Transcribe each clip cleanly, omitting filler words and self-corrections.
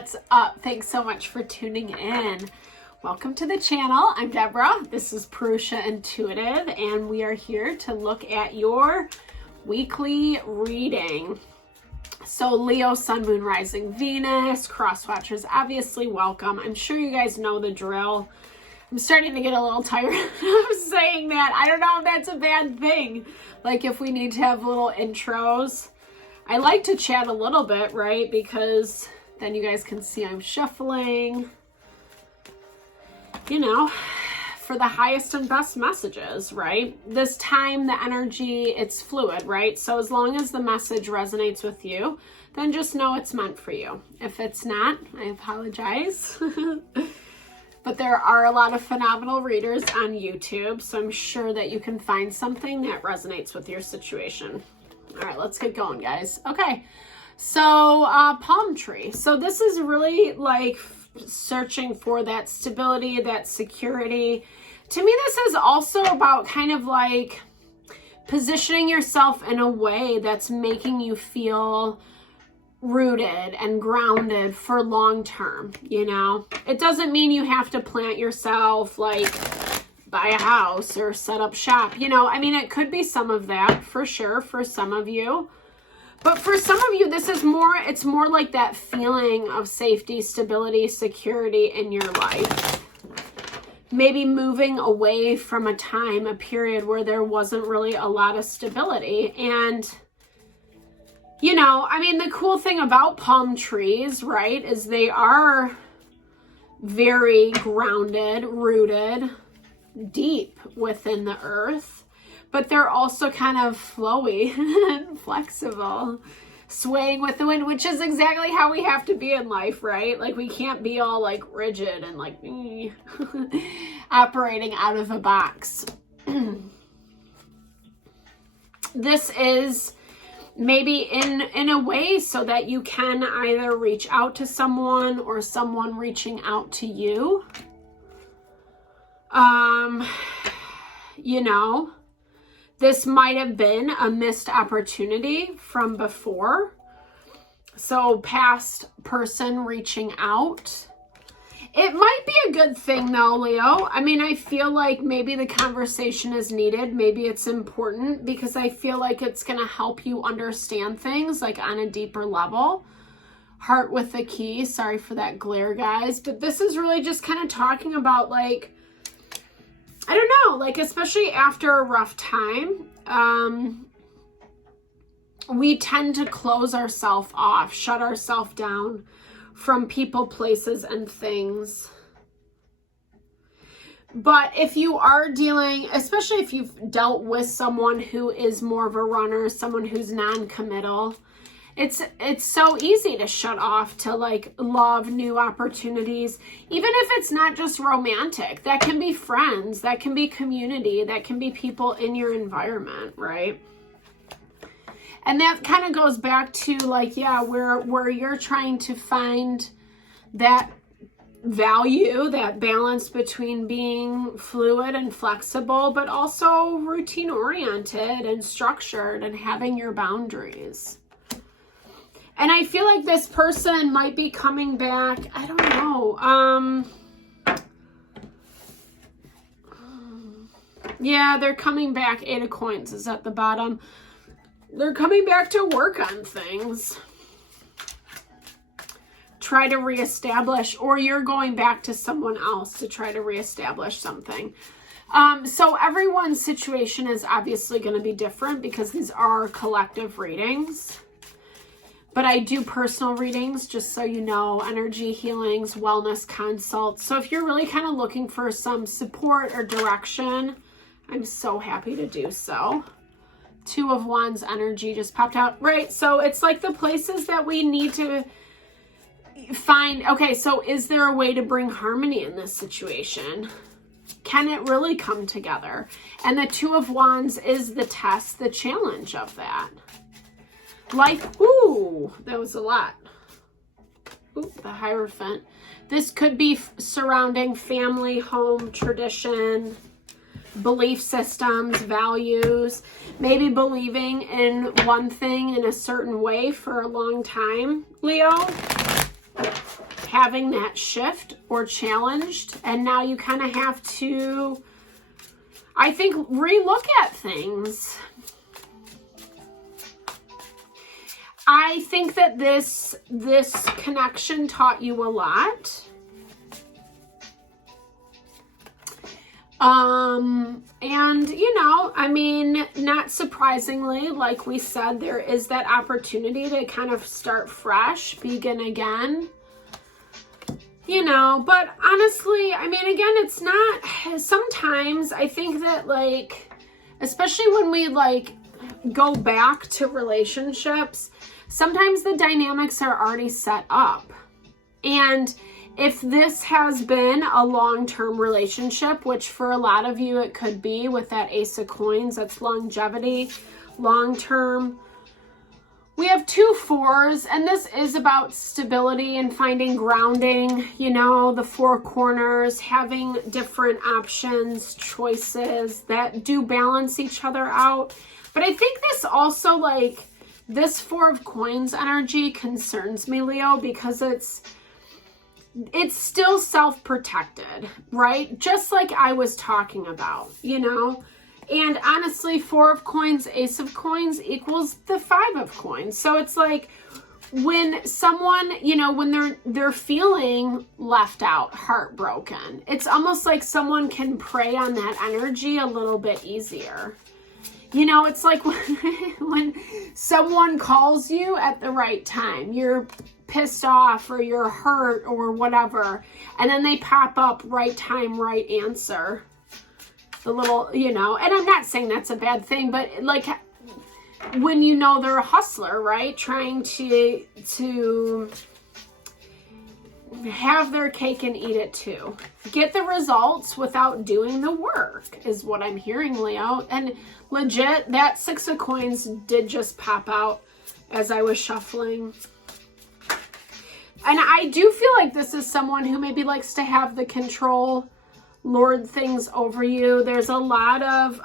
what's up? Thanks so much for tuning in. Welcome to the channel. I'm Deborah. This is Purusha Intuitive, and we are here to look at your weekly reading. So Leo, Sun, Moon, Rising, Venus, cross watchers, obviously welcome. I'm sure you guys know the drill. I'm starting to get a little tired of saying that. I don't know if that's a bad thing. Like if we need to have little intros. I like to chat a little bit, right? Because then you guys can see I'm shuffling, you know, for the highest and best messages, right? This time, the energy, it's fluid, right? So as long as the message resonates with you, then just know it's meant for you. If it's not, I apologize. But there are a lot of phenomenal readers on YouTube, so I'm sure that you can find something that resonates with your situation. All right, let's get going, guys. Okay, so palm tree. So this is really like searching for that stability, that security. To me, this is also about kind of like positioning yourself in a way that's making you feel rooted and grounded for long term, you know? It doesn't mean you have to plant yourself, like buy a house or set up shop, you know? I mean, it could be some of that for sure for some of you. But for some of you, this is more, it's more like that feeling of safety, stability, security in your life. Maybe moving away from a time, a period where there wasn't really a lot of stability. And, you know, I mean, the cool thing about palm trees, right, is they are very grounded, rooted, deep within the earth, but they're also kind of flowy and flexible, swaying with the wind, which is exactly how we have to be in life, right? Like we can't be all like rigid and like operating out of a box. This is maybe in a way so that you can either reach out to someone or someone reaching out to you. You know, this might have been a missed opportunity from before. So past person reaching out. It might be a good thing though, Leo. I mean, I feel like maybe the conversation is needed. Maybe it's important because I feel like it's going to help you understand things like on a deeper level. Heart with the key. Sorry for that glare, guys. But this is really just kind of talking about like, I don't know, like especially after a rough time, we tend to close ourselves off, shut ourselves down from people, places, and things. But if you are dealing, especially if you've dealt with someone who is more of a runner, someone who's non-committal, it's so easy to shut off to like love, new opportunities, even if it's not just romantic. That can be friends, that can be community, that can be people in your environment, right? And that kind of goes back to like, yeah, where you're trying to find that value, that balance between being fluid and flexible, but also routine oriented and structured and having your boundaries. And I feel like this person might be coming back. I don't know. Yeah, they're coming back. 8 of Coins is at the bottom. They're coming back to work on things. Try to reestablish, or you're going back to someone else to try to reestablish something. So everyone's situation is obviously going to be different because these are collective readings. But I do personal readings, just so you know, energy healings, wellness consults. So if you're really kind of looking for some support or direction, I'm so happy to do so. 2 of Wands energy just popped out. Right, so it's like the places that we need to find. Okay, so is there a way to bring harmony in this situation? Can it really come together? And the 2 of Wands is the test, the challenge of that. Like, ooh, that was a lot. Ooh, the Hierophant. This could be surrounding family, home, tradition, belief systems, values, maybe believing in one thing in a certain way for a long time, Leo. having that shift or challenged, and now you kind of have to, I think, relook at things. I think that this connection taught you a lot. And you know, I mean, not surprisingly, like we said, there is that opportunity to kind of start fresh, begin again, you know, but honestly, I mean, again, it's not, sometimes I think that, like, especially when we like go back to relationships, sometimes the dynamics are already set up. And if this has been a long-term relationship, which for a lot of you it could be with that Ace of Coins, that's longevity, long-term. We have 2 4s, and this is about stability and finding grounding, you know, the 4 corners, having different options, choices that do balance each other out. But I think this also, like, this 4 of Coins energy concerns me, Leo, because it's still self-protected, right? Just like I was talking about, you know? And honestly, 4 of Coins, Ace of Coins equals the 5 of Coins. So it's like when someone, you know, when they're feeling left out, heartbroken, it's almost like someone can prey on that energy a little bit easier. You know, it's like when someone calls you at the right time, you're pissed off or you're hurt or whatever, and then they pop up, right time, right answer. The little, you know, and I'm not saying that's a bad thing, but like when you know they're a hustler, right? Trying to have their cake and eat it too. Get the results without doing the work is what I'm hearing, Leo. And legit, that 6 of Coins did just pop out as I was shuffling. And I do feel like this is someone who maybe likes to have the control, lord things over you. There's a lot of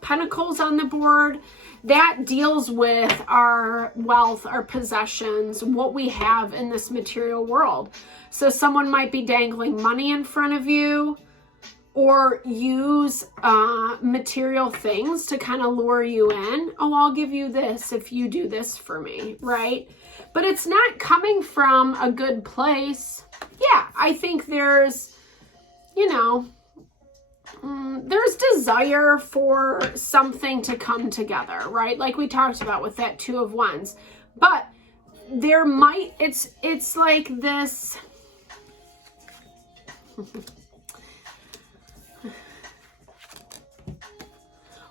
pentacles on the board. That deals with our wealth, our possessions, what we have in this material world. So someone might be dangling money in front of you or use material things to kind of lure you in. Oh, I'll give you this if you do this for me, right? But it's not coming from a good place. Yeah, I think there's, you know, there's desire for something to come together, right? Like we talked about with that 2 of Wands. But there might, it's like this.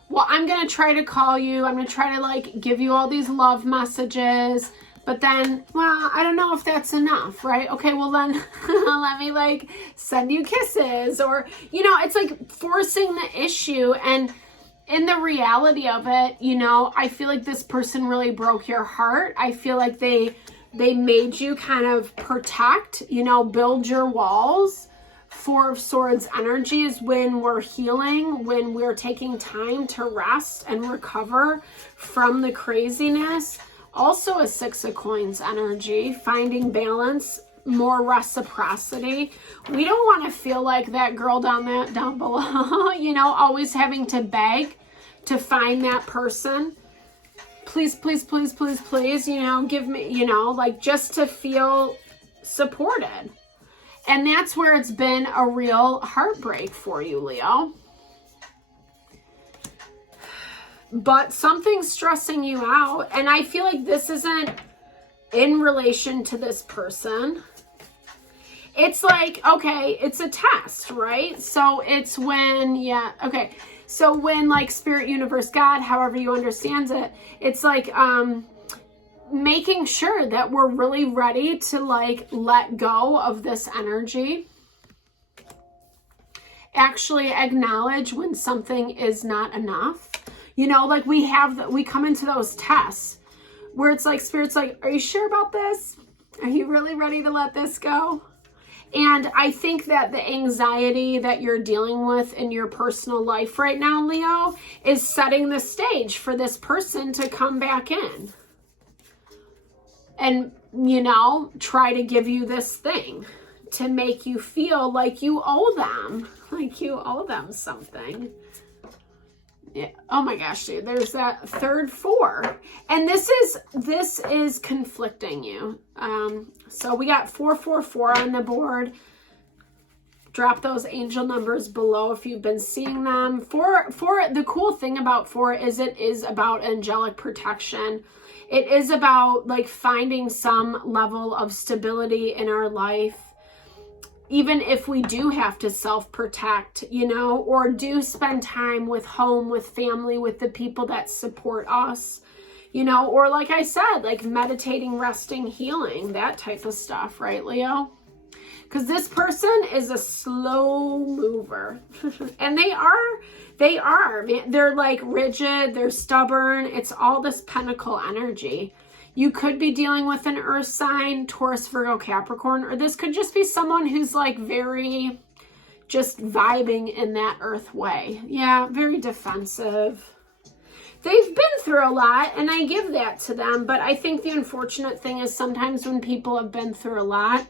Well, I'm going to try to call you. I'm going to try to like give you all these love messages. But then, well, I don't know if that's enough, right? Okay, well then let me like send you kisses, or, you know, it's like forcing the issue. And in the reality of it, you know, I feel like this person really broke your heart. I feel like they made you kind of protect, you know, build your walls. 4 of Swords energy is when we're healing, when we're taking time to rest and recover from the craziness. Also a 6 of Coins energy, finding balance, more reciprocity. We don't want to feel like that girl down below, you know, always having to beg to find that person. Please, please, please, please, please, you know, give me, you know, like just to feel supported. And that's where it's been a real heartbreak for you, Leo. But something's stressing you out. And I feel like this isn't in relation to this person. It's like, okay, it's a test, right? So it's when, yeah, okay. So when like Spirit, Universe, God, however you understand it, it's like making sure that we're really ready to like let go of this energy. Actually acknowledge when something is not enough. You know, like we come into those tests where it's like, Spirit's like, are you sure about this? Are you really ready to let this go? And I think that the anxiety that you're dealing with in your personal life right now, Leo, is setting the stage for this person to come back in. and, try to give you this thing to make you feel like you owe them, something. Yeah. Oh my gosh, dude, there's that third 4. And this is conflicting you. So we got 444 on the board. Drop those angel numbers below if you've been seeing them. 4, the cool thing about 4 is it is about angelic protection. It is about like finding some level of stability in our life. Even if we do have to self-protect, or do spend time with home, with family, with the people that support us, or like I said, like meditating, resting, healing, that type of stuff, right, Leo? Because this person is a slow mover. And they are, they're like rigid, they're stubborn. It's all this pentacle energy. You could be dealing with an earth sign, Taurus, Virgo, Capricorn, or this could just be someone who's like very just vibing in that earth way. Yeah, very defensive. They've been through a lot, and I give that to them, but I think the unfortunate thing is sometimes when people have been through a lot,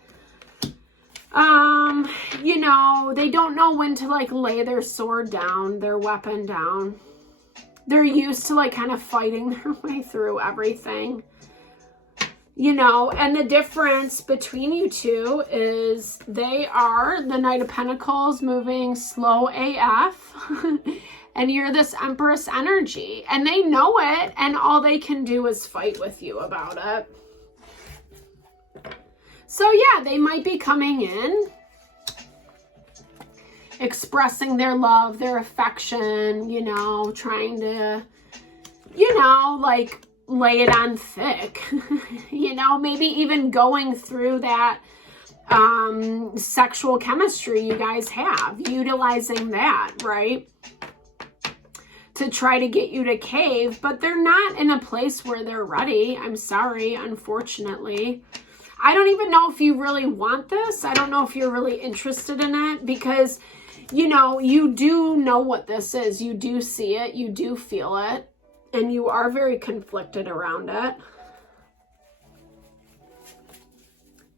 they don't know when to like lay their sword down, their weapon down. They're used to like kind of fighting their way through everything. And the difference between you two is they are the Knight of Pentacles moving slow AF and you're this Empress energy and they know it and all they can do is fight with you about it. So yeah, they might be coming in, expressing their love, their affection, trying to, like lay it on thick, maybe even going through that sexual chemistry you guys have, utilizing that, right? To try to get you to cave, but they're not in a place where they're ready. I'm sorry, unfortunately. I don't even know if you really want this. I don't know if you're really interested in it because, you do know what this is. You do see it. You do feel it. And you are very conflicted around it.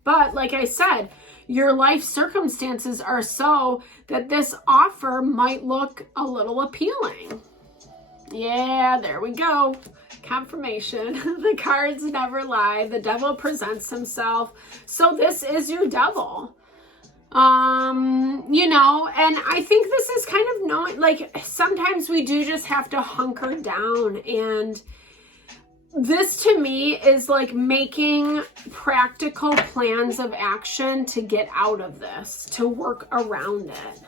But like I said, your life circumstances are so that this offer might look a little appealing. Yeah, there we go. Confirmation. The cards never lie. The devil presents himself. So this is your devil. And I think this is kind of knowing, like, sometimes we do just have to hunker down. And this to me is like making practical plans of action to get out of this, to work around it.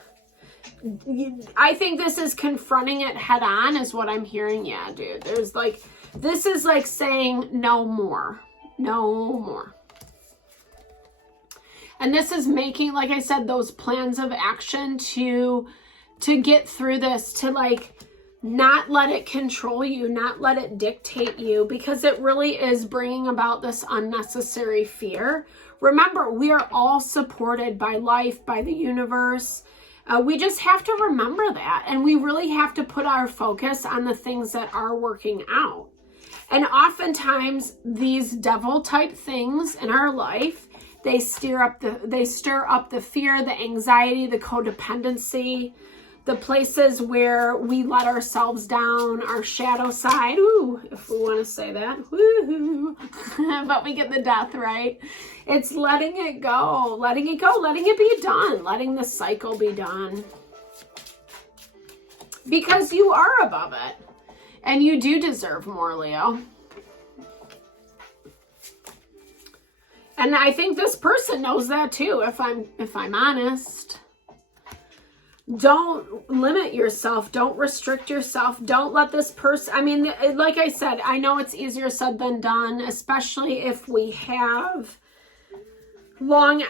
I think this is confronting it head on is what I'm hearing. Yeah, dude, there's like, this is like saying no more, no more. And this is making, like I said, those plans of action to get through this, to like not let it control you, not let it dictate you, because it really is bringing about this unnecessary fear. Remember, we are all supported by life, by the universe. We just have to remember that. And we really have to put our focus on the things that are working out. And oftentimes these devil type things in our life, they stir up the fear, the anxiety, the codependency, the places where we let ourselves down, our shadow side, ooh, if we want to say that, woo-hoo. But we get the death, right? It's letting it go, letting it be done, letting the cycle be done. Because you are above it, and you do deserve more, Leo. And I think this person knows that too, if I'm honest. Don't limit yourself. Don't restrict yourself. Don't let this person, I mean, like I said, I know it's easier said than done, especially if we have long,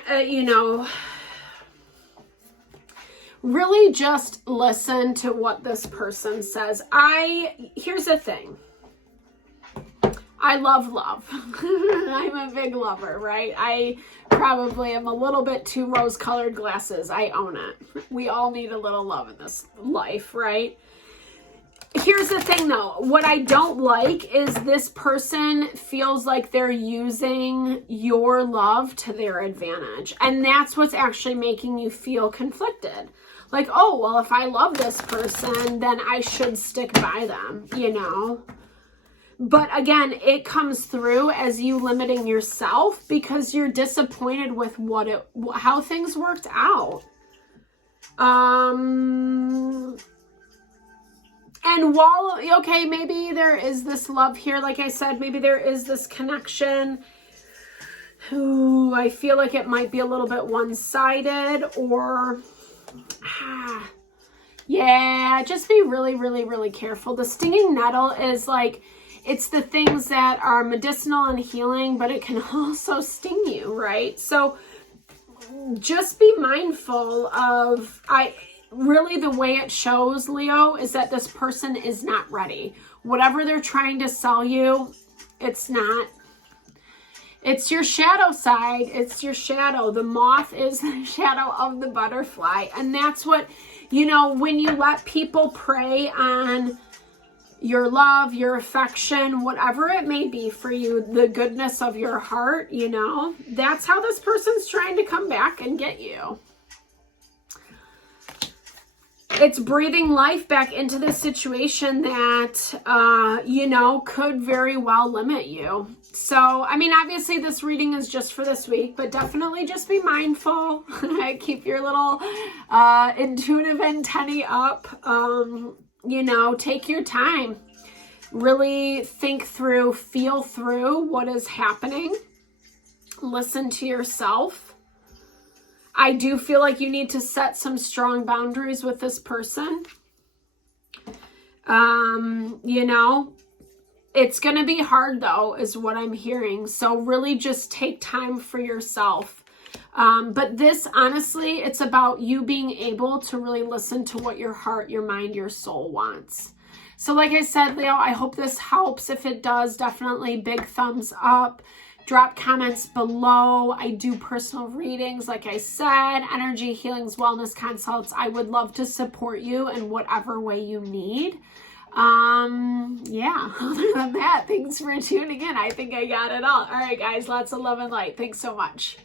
really just listen to what this person says. Here's the thing. I love love. I'm a big lover, right? I probably am a little bit too rose-colored glasses. I own it. We all need a little love in this life, right? Here's the thing though, what I don't like is this person feels like they're using your love to their advantage. And that's what's actually making you feel conflicted. Like, oh, well, if I love this person, then I should stick by them, you know? But again, it comes through as you limiting yourself because you're disappointed with how things worked out. And while, okay, maybe there is this love here, like I said, maybe there is this connection. Ooh, I feel like it might be a little bit one-sided, or, yeah, just be really, really, really careful. The stinging nettle is like, it's the things that are medicinal and healing, but it can also sting you, right? So just be mindful of, really the way it shows, Leo, is that this person is not ready. Whatever they're trying to sell you, it's not. It's your shadow side. It's your shadow. The moth is the shadow of the butterfly. And that's what, you know, when you let people prey on your love, your affection, whatever it may be for you, the goodness of your heart, you know, that's how this person's trying to come back and get you. It's breathing life back into the situation that, you know, could very well limit you. So, I mean, obviously this reading is just for this week, but definitely just be mindful. Keep your little intuitive antennae up. You know, take your time. Really think through, feel through what is happening. Listen to yourself. I do feel like you need to set some strong boundaries with this person. You know, it's going to be hard though, is what I'm hearing. So really just take time for yourself. But this, honestly, it's about you being able to really listen to what your heart, your mind, your soul wants. So like I said, Leo, I hope this helps. If it does, definitely big thumbs up. Drop comments below. I do personal readings, like I said, energy healings, wellness consults. I would love to support you in whatever way you need. Yeah, other than that, thanks for tuning in. I think I got it all. All right, guys, lots of love and light. Thanks so much.